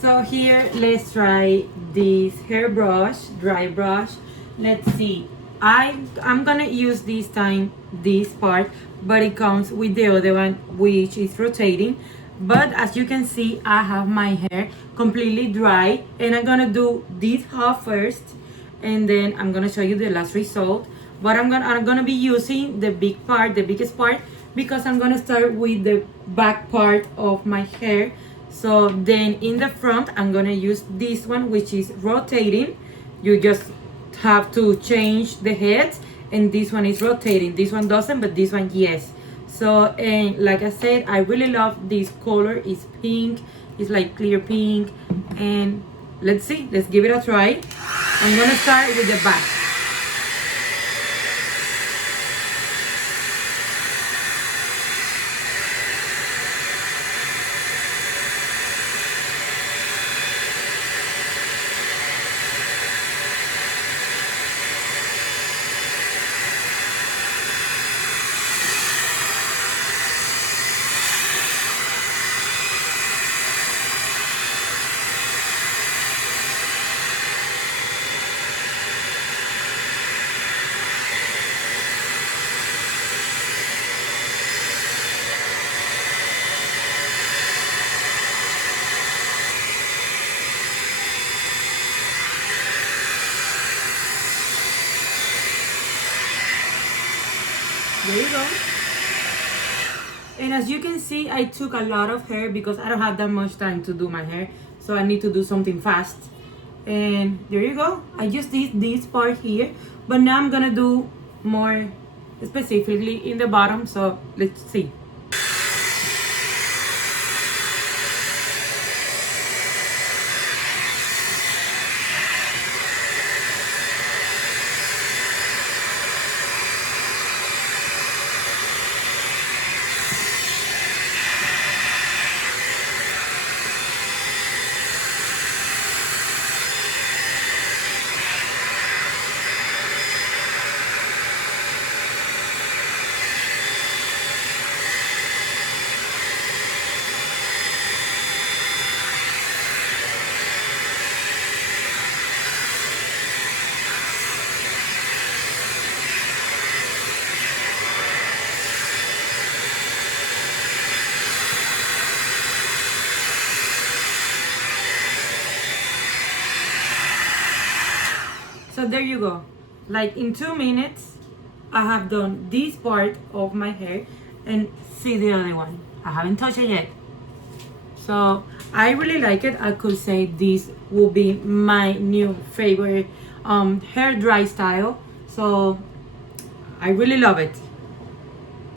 So here, let's try this hair brush, dry brush. Let's see. I'm gonna use this time this part, but it comes with the other one, which is rotating. But as you can see, I have my hair completely dry, and I'm gonna do this half first, and then I'm gonna show you the last result. But I'm gonna be using the big part, the biggest part, because I'm gonna start with the back part of my hair. So then in the front, I'm gonna use this one, which is rotating. You just have to change the heads, and this one is rotating. This one doesn't, but this one yes. So, and like I said, I really love this color. It's pink, it's like clear pink. And let's see, let's give it a try. I'm gonna start with the back. There you go. And as you can see, I took a lot of hair because I don't have that much time to do my hair. So I need to do something fast. And there you go. I just did this part here. But now I'm gonna do more specifically in the bottom. So let's see. So there you go. Like in 2 minutes, I have done this part of my hair, and see the other one. I haven't touched it yet. So I really like it. I could say this will be my new favorite hair dry style. So I really love it.